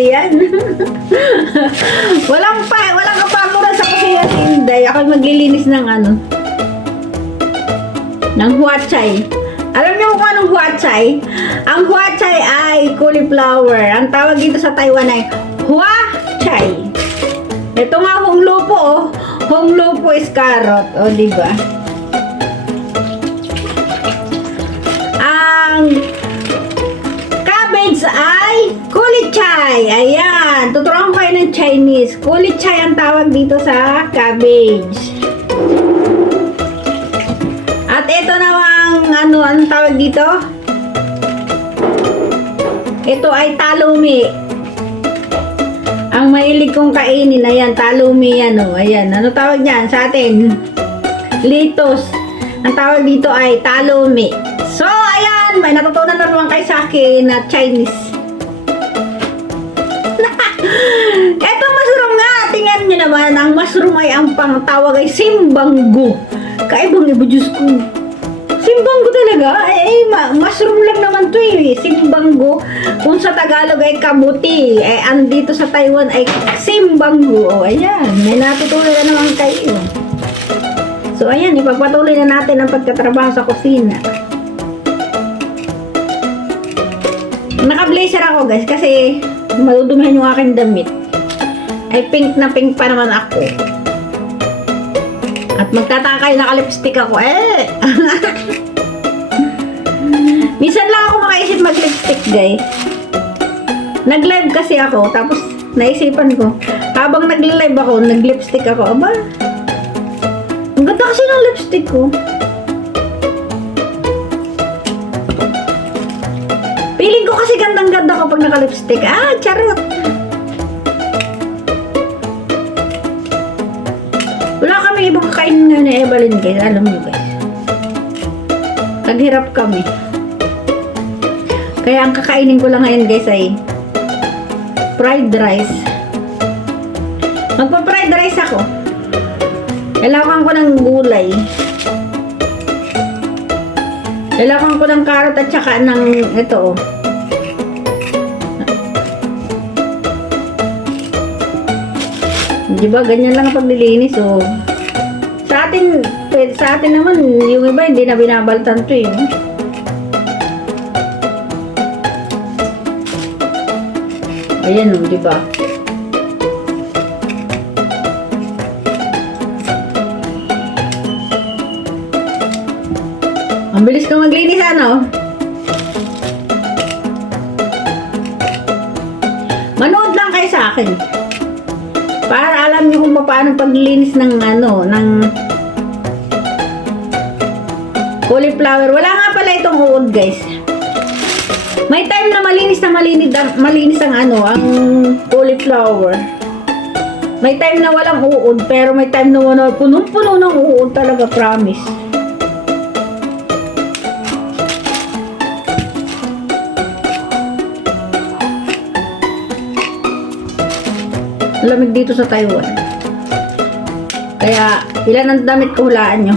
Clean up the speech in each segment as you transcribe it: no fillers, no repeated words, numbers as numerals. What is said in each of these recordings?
yan. Walang kapaguran sa kusina si Inday. Ako maglilinis ng ng huachay. Alam niyo kung anong huachay? Ang huachay ay cauliflower. Ang tawag dito sa Taiwan ay huachay. Ito nga honglupo, oh. Honglupo is carrot, oh, di ba? Ang cabbage ay kulichay. Ayan, tuturuan ko kayo ng Chinese. Kulichay ang tawag dito sa cabbage. At ito namang anong tawag dito? Ito ay talumi. Ang mahilig kong kainin, ayan, talumi yan, oh. Ayan, ano tawag niyan sa atin? Litos. Ang tawag dito ay talumi. So, ayan, may natutunan na naman kayo sa akin na Chinese. Eto mushroom nga, tingnan nyo naman, ang mushroom ay ang pangtawag ay simbanggo. Kaibang iba, Diyos ko. Simbanggo talaga? Mushroom lang naman to eh. Simbanggo. Kung sa Tagalog ay kamuti. Andito sa Taiwan ay simbanggo. O, ayan. May natutunan na naman kayo. So, ayan. Ipagpatuloy na natin ang pagtatrabaho sa kusina. Naka-blazer ako, guys. Kasi madudumihan yung aking damit. Ay pink na pink pa naman ako. At magtataka kayo, naka-lipstick ako. Minsan lang ako makaisip mag-lipstick, guys. Nag-live kasi ako, tapos naisipan ko. Habang nag-live ako, nag-lipstick ako. Aba, ang ganda kasi ng lipstick ko. Feeling ko kasi gandang-ganda kapag naka-lipstick. Charot! Wala kami ibang kakainin nga ni Evelyn, guys. Alam niyo, guys. Naghirap kami. Kaya ang kakainin ko lang ngayon, guys, ay fried rice. Magpa-fried rice ako. Kailangan ko ng gulay. Kailangan ko ng carrot at saka ng ito, oh. Diba, ganyan lang ang paglilinis, oh. Sa atin naman, yung iba hindi na binabaltan to, eh. Ayan, oh, diba? Ang bilis ko maglinis, ano? Manood lang kayo sa akin. Para alam niyo kung paano paglinis ng ng cauliflower. Wala nga pala itong uod, guys. May time na malinis ang ang cauliflower. May time na walang uod, pero may time na punong-puno ng uod talaga, promise. Lamig dito sa Taiwan. Kaya, ilan ang damit ko, hulaan nyo.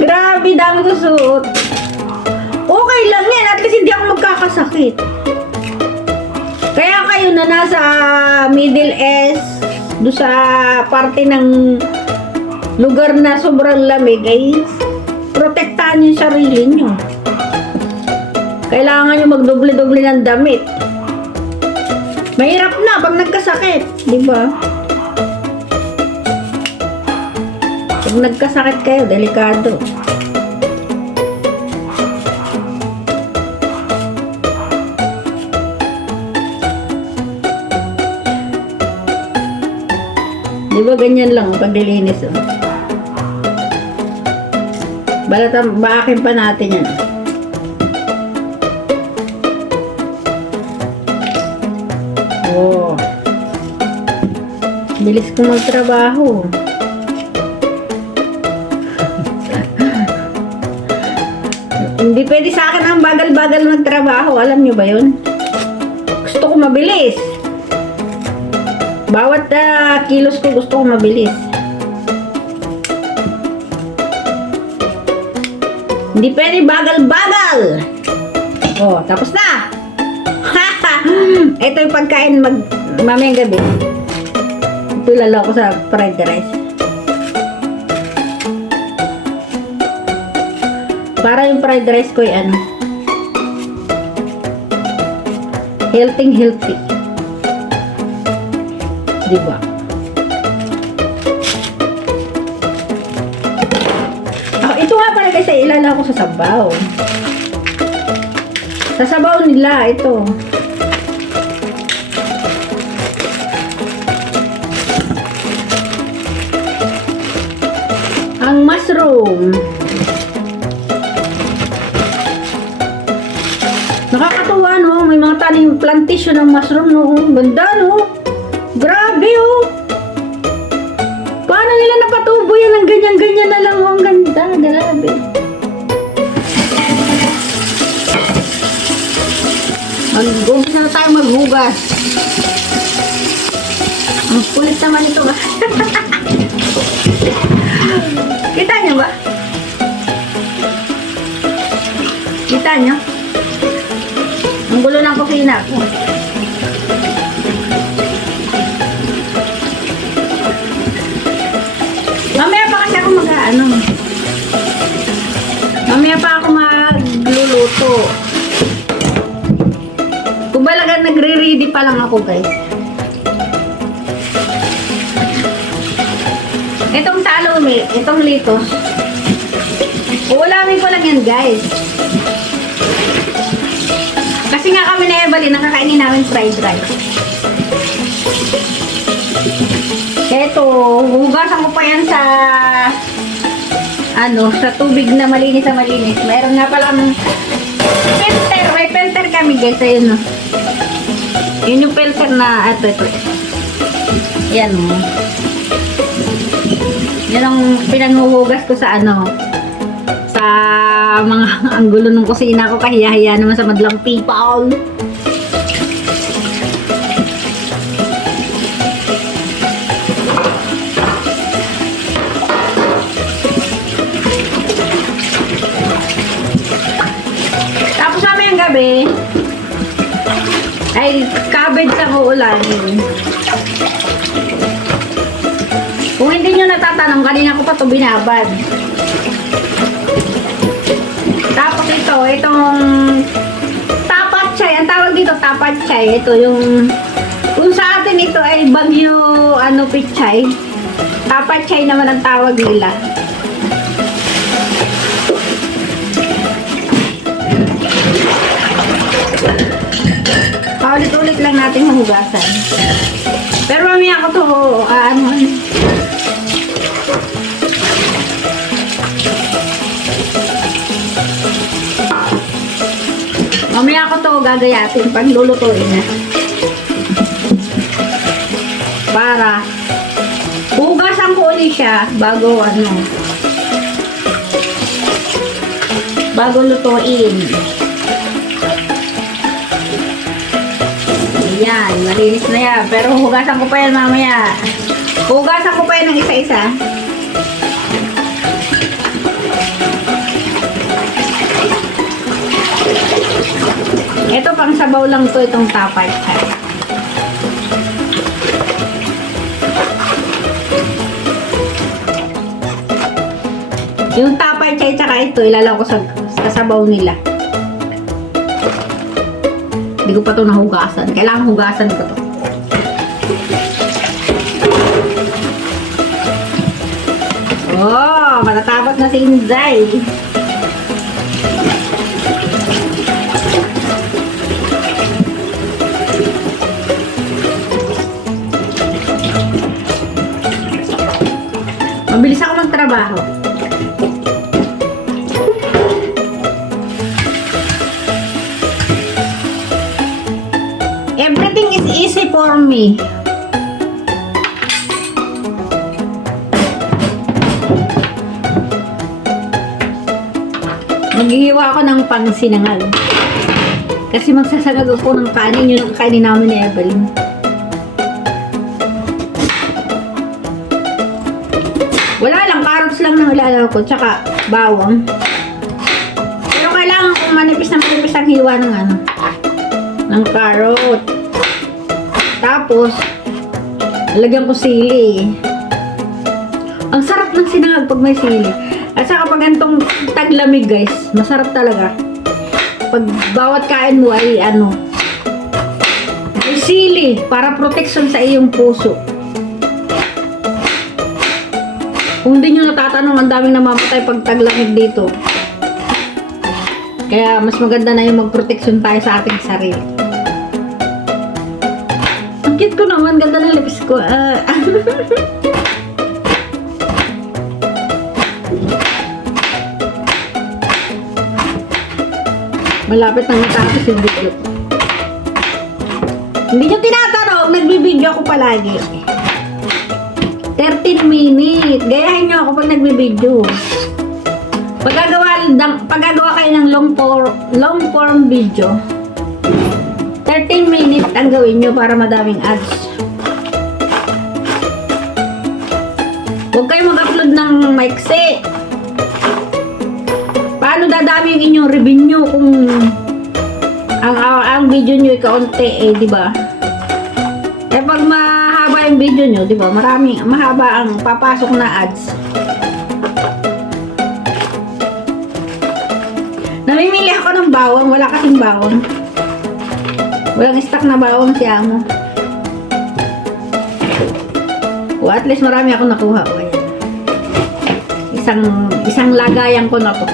Grabe, dami ko suot. Okay lang yan. At least hindi ako magkakasakit. Kaya kayo na nasa Middle East, doon sa parte ng lugar na sobrang lamig, ay protektahan yung sarili nyo. Kailangan nyo magdoble-doble ng damit. Mahirap na pag nagkasakit, di ba? Pag nagkasakit kayo, delikado. Di ba ganyan lang ang paglilinis, oh. Baakin pa natin yan. Oh. Bilis ko magtrabaho. Hindi pwede sa akin ang bagal-bagal magtrabaho. Alam nyo ba yun? Gusto ko mabilis. Bawat kilos ko gusto ko mabilis. Hindi pwede bagal-bagal. Oh, tapos na! Ito yung pagkain mamayang gabi. Ito lalo ko sa fried rice. Para yung fried rice ko ay ano, healthy. Diba? Oh, ito nga pala guys, ilala ko sa sabaw. Sa sabaw nila, ito. Ang mushroom. Nakakatuwa, no? May mga tanim plantation ng mushroom, no? Ganda, no? Grabe, oh! Paano nila napatubo yan ng ganyan-ganyan na lang, oh? Ang ganda, grabe. Mag-umpisa na tayo maghugas. Ang kulit naman ito, ba? Kita niyo ba? Kita niyo? Ang gulo ng kusina ko. Mamaya pa kasi ako Mamaya pa ako magluluto. Kumbaga nagre-ready pa lang ako, guys. Itong salome, itong litos. Uulamin ko lang yan, guys. Kasi nga kami na Evelyn, nakakainin namin fried rice. Ito, hugasan ko pa yan sa sa tubig na malinis. Mayroon nga palang filter. May filter kami, guys. Ayun, no. Yun yung filter na, ito. Yan, no. Yan ang pinanghuhugas ko sa sa mga ang gulo ng kusina ko, kahiya-hiya naman sa madlang people. Tapos mamayang gabi ay cabbage sa uulanin. Kung hindi nyo natatanong, kanina ko pa ito binabad. Tapos itong tapatchay. Ang tawag dito, tapatchay. Ito yung, kung sa atin ito ay bagyo, pichay. Tapatchay naman ang tawag nila. Paulit-ulit lang natin mahugasan. Pero mamaya ako to, mamaya ko to gagayatin pag lulutuin na. Para hugasan ko ulit siya bago bago lutuin. Ayan, malinis na yan. Pero hugasan ko pa yan mamaya. Hugasan ko pa yan ng isa-isa. Ito pang sabaw lang to, itong tapay. Yung tapay chay tsaka ito, ilalaw ko sa sabaw nila. Hindi ko pa ito nahugasan. Kailangan hugasan ko to. Oh, matatapos na si Inday. Mabilis ako magtrabaho. Everything is easy for me. Maghihiwa ako ng pangsinangag. Kasi magsasagag ako ng kanin. Yun ang kainin namin ni Evelyn. Wala lang, carrots lang nang ilalagay ko. Tsaka bawang. Pero kailangan kong manipis ang hiwa ng ano, ng carrot. Tapos, lagyan ko sili. Ang sarap ng sinangag pag may sili. At saka pag ganitong taglamig guys, masarap talaga. Pag bawat kain mo ay ano, may sili para protection sa iyong puso. Kung hindi nyo natatanong, ang daming namamatay pag taglamig dito. Kaya mas maganda na yung mag-protection tayo sa ating sarili. Ang cute ko naman, ganda ng lips ko. Malapit na matapos yung video. Hindi nyo tinatanong, nagbibideo ako palagi. 13 minutes. Gayahin nyo ako pag nagbibideo. Pagagawa kayo ng long form video, 13 minutes ang gawin nyo para madaming ads. Huwag kayo mag-upload ng maiksi. Paano dadami yung inyong revenue kung ang video nyo ay kaunti, di ba? Eh pag mahaba yung video nyo, di ba? Mahaba ang papasok na ads. Namimili ako ng bawang, wala kasing bawang. Walang stock na bawang si Amo. O at least marami ako nakuha. O, ayan. Isang lagayan ko na to.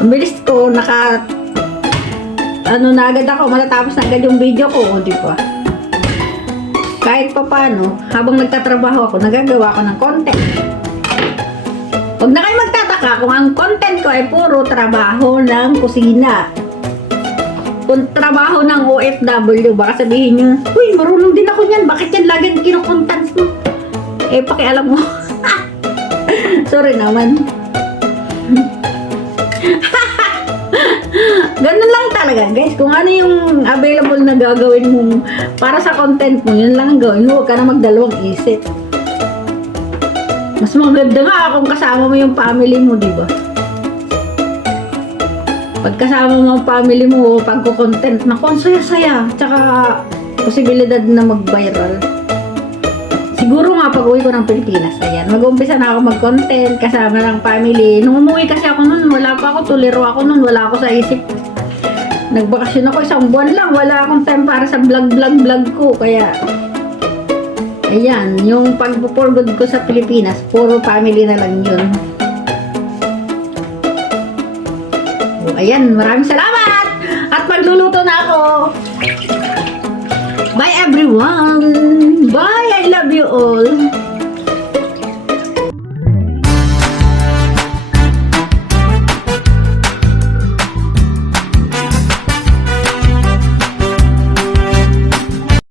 Ang bilis ko, na agad ako, matatapos na agad yung video ko, di ba? Kahit pa paano, habang nagtatrabaho ako, nagagawa ko ng content. Huwag na kayo magtataka kung ang content ko ay puro trabaho ng kusina. Kung trabaho ng OFW, baka sabihin nyo, uy, marunong din ako niyan, bakit yan laging kinukontents mo? Eh, pakialam mo. Sorry naman. Ganun lang talaga guys, kung ano yung available na gagawin mo para sa content mo, yun lang ang gawin mo. Huwag ka na magdalawang isip. Mas maganda nga kung kasama mo yung family mo, di ba? Pag kasama mo ang family mo, pagko-content na kung saya-saya, tsaka posibilidad na mag-viral. Siguro nga pag uwi ko ng Pilipinas, ayan, mag-umpisa na ako mag-content kasama ng family. Nung umuwi kasi ako nun, wala pa ako, tuliro ako nun, wala ako sa isip. Nagbakasyon ako 1 buwan lang, wala akong time para sa vlog ko, kaya ayan, yung pag-forgood ko sa Pilipinas, puro family na lang yun. So, ayan, maraming salamat! At magluluto na ako! Bye everyone! Bye! I love you all!